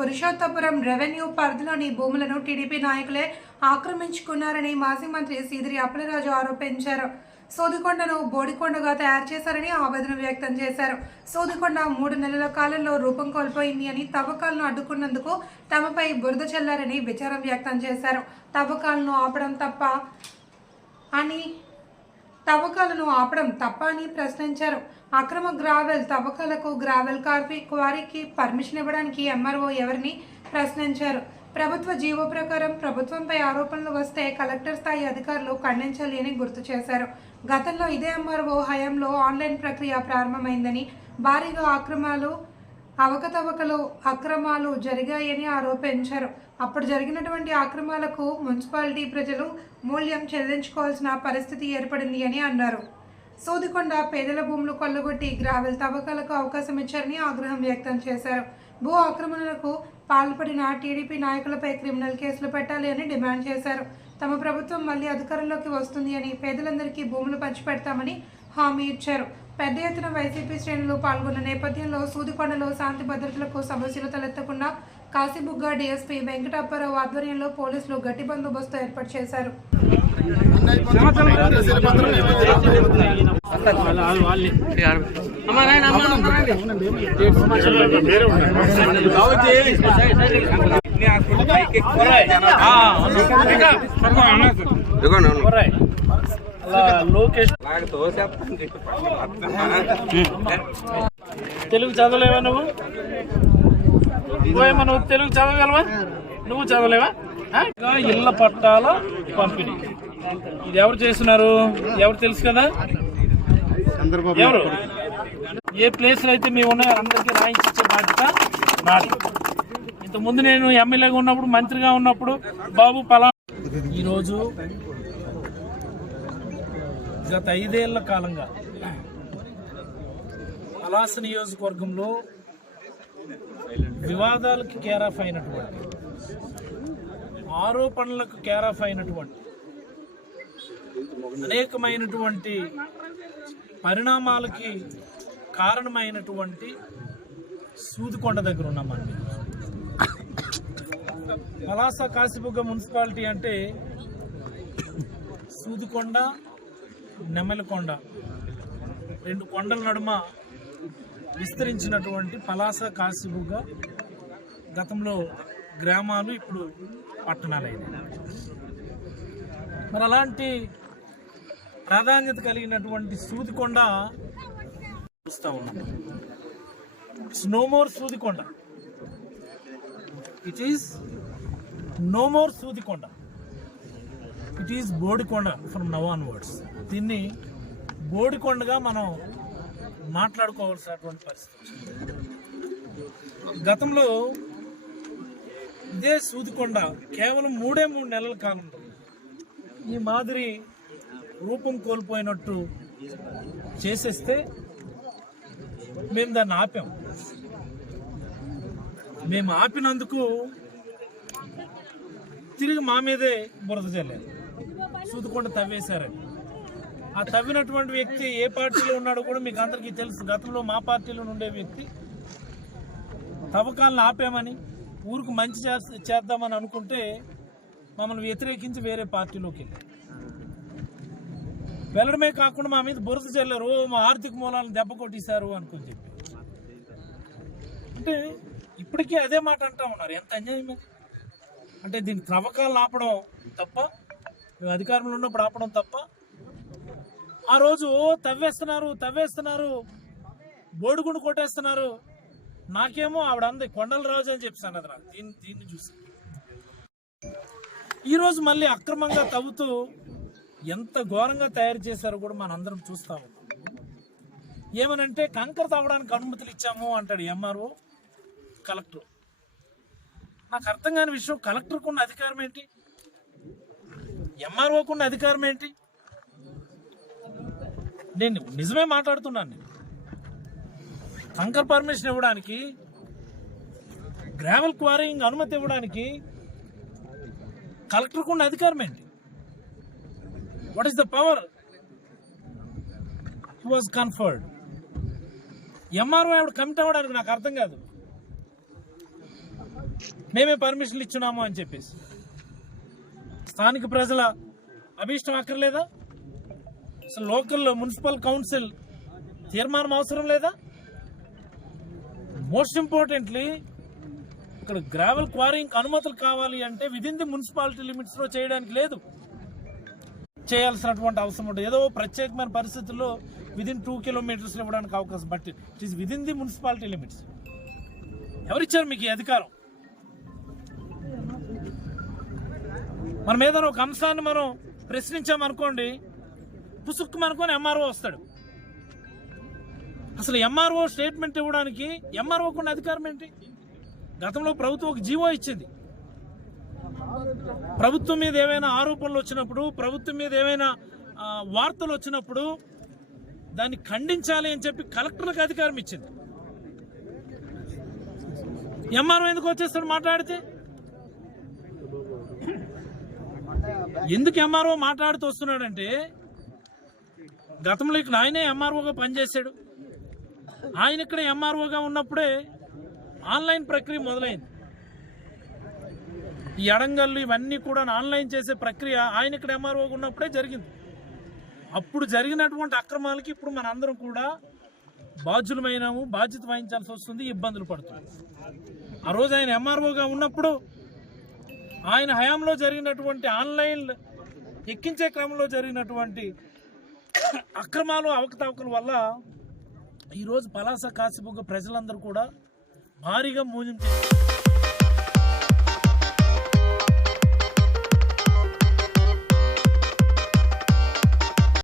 Purushottapuram revenue పరిధిలోని భూములను TDP నాయకులే ఆక్రమించుకున్నారని మాజీ మంత్రి సీదిరి అప్పలరాజు ఆరోపించారు. సోదికొండను బోడికొండగా తయారు చేశారని ఆవేదన వ్యక్తం చేశారు. సోదికొండ 3 నెలల కాలంలో రూపం కోల్పోయింది అని తవ్వకాలను అడ్డుకున్నందుకు తమపై బురద చల్లారని విచారం వ్యక్తం చేశారు. తవ్వకాలను ఆపడం తప్ప అని ప్రశ్నించారు. అక్రమ గ్రావెల్ తవ్వకాలకు గ్రావెల్ క్వారీకి పర్మిషన్ ఇవ్వడానికి ఎంఆర్ఓ ఎవరిని ప్రశ్నించారు. ప్రభుత్వ జీవో ప్రకారం ప్రభుత్వంపై ఆరోపణలు వస్తే కలెక్టర్ స్థాయి అధికారులు ఖండించాలి అని గుర్తు చేశారు. గతంలో ఇదే ఎంఆర్ఓ హయాంలో ఆన్లైన్ ప్రక్రియ ప్రారంభమైందని, భారీగా అక్రమాలు జరిగాయని ఆరోపించారు. అప్పుడు జరిగినటువంటి అక్రమాలకు మున్సిపాలిటీ ప్రజలు మూల్యం చెల్లించుకోవాల్సిన పరిస్థితి ఏర్పడింది అని అన్నారు. సోదికొండ పేదల భూములు కొల్లగొట్టి గ్రావెల్ తవ్వకాలకు అవకాశం ఇచ్చారని ఆగ్రహం వ్యక్తం చేశారు. భూ ఆక్రమణలకు పాల్పడిన టీడీపీ నాయకులపై క్రిమినల్ కేసులు పెట్టాలి అని డిమాండ్ చేశారు. తమ ప్రభుత్వం మళ్లీ అధికారంలోకి వస్తుంది అని, పేదలందరికీ భూములు పంచిపెడతామని హామీ ఇచ్చారు. పెద్ద ఎత్తున వైసీపీ శ్రేణులు పాల్గొన్న నేపథ్యంలో సూదికొండలో శాంతి భద్రతలకు సమస్యలు తలెత్తకుండా కాశీబుగ్గ డీఎస్పీ వెంకటప్పారావు ఆధ్వర్యంలో పోలీసులు గట్టి బందోబస్తు ఏర్పాటు చేశారు. తెలుగు చదవలేవా నువ్వు? నువ్వు తెలుగు చదవగలవా? నువ్వు చదవలేవా? ఇళ్ల పట్టాల పంపిణీ ఇది ఎవరు చేస్తున్నారు? ఎవరు తెలుసు కదా? ఎవరు? ఏ ప్లేస్లో అయితే మేము ఉన్నాయో అందరికీ రాయించే బాధ్యత నాది. ఇంతకుముందు నేను ఎమ్మెల్యేగా ఉన్నప్పుడు, మంత్రిగా ఉన్నప్పుడు బాబు పలానా. ఈరోజు గత 5 ఏళ్ల కాలంగా పలాస నియోజకవర్గంలో వివాదాలకు కేరాఫ్ అయినటువంటి, ఆరోపణలకు కేరాఫ్ అయినటువంటి అనేకమైనటువంటి పరిణామాలకి కారణమైనటువంటి సూదికొండ దగ్గర ఉన్నామండి. పలాస కాశీబుగ్గ మున్సిపాలిటీ అంటే సూదికొండ, నెమలికొండ 2 కొండల నడుమ విస్తరించినటువంటి పలాస కాశీబుగ్గ గతంలో గ్రామాలు, ఇప్పుడు పట్టణాలైనాయి. మరి అలాంటి ప్రాధాన్యత కలిగినటువంటి సూదికొండ చూస్తూ ఉన్నాం. It's no more Sudikonda, it is no more Sudikonda, it is Bodikonda from now onwards. దీన్ని బోడికొండగా మనం మాట్లాడుకోవాల్సినటువంటి పరిస్థితి. గతంలో ఇదే సూదికొండ కేవలం 3 నెలల కాలంలో ఈ మాదిరి రూపం కోల్పోయినట్టు చేసేస్తే మేము దాన్ని ఆపాం. మేము ఆపినందుకు తిరిగి మా మీదే బురద చల్లారు. సూదికొండ తవ్వేశారని. ఆ తవ్వినటువంటి వ్యక్తి ఏ పార్టీలో ఉన్నాడో కూడా మీకు అందరికీ తెలుసు. గతంలో మా పార్టీలో ఉండే వ్యక్తి తవ్వకాలను ఆపామని, ఊరికి మంచి చేద్దామని అనుకుంటే మమ్మల్ని వ్యతిరేకించి వేరే పార్టీలోకి వెళ్ళడమే కాకుండా మా మీద బురద చల్లారు. మా ఆర్థిక మూలాలను దెబ్బ కొట్టేశారు అనుకుని చెప్పి. అంటే ఇప్పటికీ అదే మాట అంటా ఉన్నారు. ఎంత అన్యాయం! అంటే దీన్ని తవ్వకాలను ఆపడం తప్ప, అధికారంలో ఉన్నప్పుడు ఆపడం తప్ప. ఆ రోజు తవ్వేస్తున్నారు, బోడిగుండు కొట్టేస్తున్నారు. నాకేమో ఆవిడ అంది కొండల రాజు అని చెప్పి అన్నది. నాకు దీన్ని చూసి ఈరోజు మళ్ళీ అక్రమంగా తవ్వుతూ ఎంత ఘోరంగా తయారు చేశారో కూడా మనందరం చూస్తా ఉన్నాం. ఏమనంటే కంకర తవ్వడానికి అనుమతులు ఇచ్చాము అంటాడు ఎంఆర్ఓ, కలెక్టర్. నాకు అర్థం కాని విషయం, కలెక్టర్కు ఉన్న అధికారం ఏంటి? ఎంఆర్ఓకు ఉన్న అధికారం ఏంటి? నేను నిజమే మాట్లాడుతున్నాను. నేను కంకర్ పర్మిషన్ ఇవ్వడానికి, గ్రావెల్ క్వారీయింగ్ అనుమతి ఇవ్వడానికి కలెక్టర్కు ఉన్న అధికారం ఏంటి? What is the power he was conferred? MRO ఆవిడ కమిట్ అవ్వడానికి నాకు అర్థం కాదు. మేమే పర్మిషన్లు ఇచ్చున్నాము అని చెప్పేసి. స్థానిక ప్రజల అభీష్టం అక్కర్లేదా? అసలు లోకల్ మున్సిపల్ కౌన్సిల్ తీర్మానం అవసరం లేదా? మోస్ట్ ఇంపార్టెంట్లీ ఇక్కడ గ్రావెల్ క్వారీయింగ్ అనుమతులు కావాలి అంటే విదిన్ ది మున్సిపాలిటీ లిమిట్స్ లో చేయడానికి లేదు, చేయాల్సినటువంటి అవసరం ఉంటుంది. ఏదో ప్రత్యేకమైన పరిస్థితుల్లో విదిన్ 2 కిలోమీటర్స్ ఇవ్వడానికి అవకాశం, but it is within the municipality limits. ఎవరిచ్చారు మీకు ఈ అధికారం? మనం ఏదైనా ఒక అంశాన్ని మనం ప్రశ్నించామనుకోండి, పుసుక్కుమనుకొని ఎంఆర్ఓ వస్తాడు. అసలు ఎంఆర్ఓ స్టేట్మెంట్ ఇవ్వడానికి ఎంఆర్ఓకు ఉన్న అధికారం ఏంటి? గతంలో ప్రభుత్వం ఒక జీవో ఇచ్చింది. ప్రభుత్వం మీద ఏమైనా ఆరోపణలు వచ్చినప్పుడు, ప్రభుత్వం మీద ఏమైనా వార్తలు వచ్చినప్పుడు దాన్ని ఖండించాలి అని చెప్పి కలెక్టర్లకు అధికారం ఇచ్చింది. ఎంఆర్ఓ ఎందుకు వచ్చేస్తాడు మాట్లాడితే? ఎందుకు ఎంఆర్ఓ మాట్లాడుతూ వస్తున్నాడంటే, గతంలో ఇక్కడ ఆయనే ఎంఆర్ఓగా పనిచేశాడు. ఆయన ఇక్కడ ఎంఆర్ఓగా ఉన్నప్పుడే ఆన్లైన్ ప్రక్రియ మొదలైంది. ఈ అడంగళ్ళు ఇవన్నీ కూడా ఆన్లైన్ చేసే ప్రక్రియ ఆయన ఇక్కడ ఎంఆర్ఓగా ఉన్నప్పుడే జరిగింది. అప్పుడు జరిగినటువంటి అక్రమాలకి ఇప్పుడు మన అందరం కూడా బాధ్యులమైనాము, బాధ్యత వహించాల్సి వస్తుంది, ఇబ్బందులు పడుతుంది. ఆ రోజు ఆయన ఎంఆర్ఓగా ఉన్నప్పుడు ఆయన హయాంలో జరిగినటువంటి ఆన్లైన్ ఎక్కించే క్రమంలో జరిగినటువంటి అక్రమాలు, అవకతవకల వల్ల ఈరోజు పలాస కాశీబుగ్గ ప్రజలందరూ కూడా భారీగా మూల్యం చేస్తారు.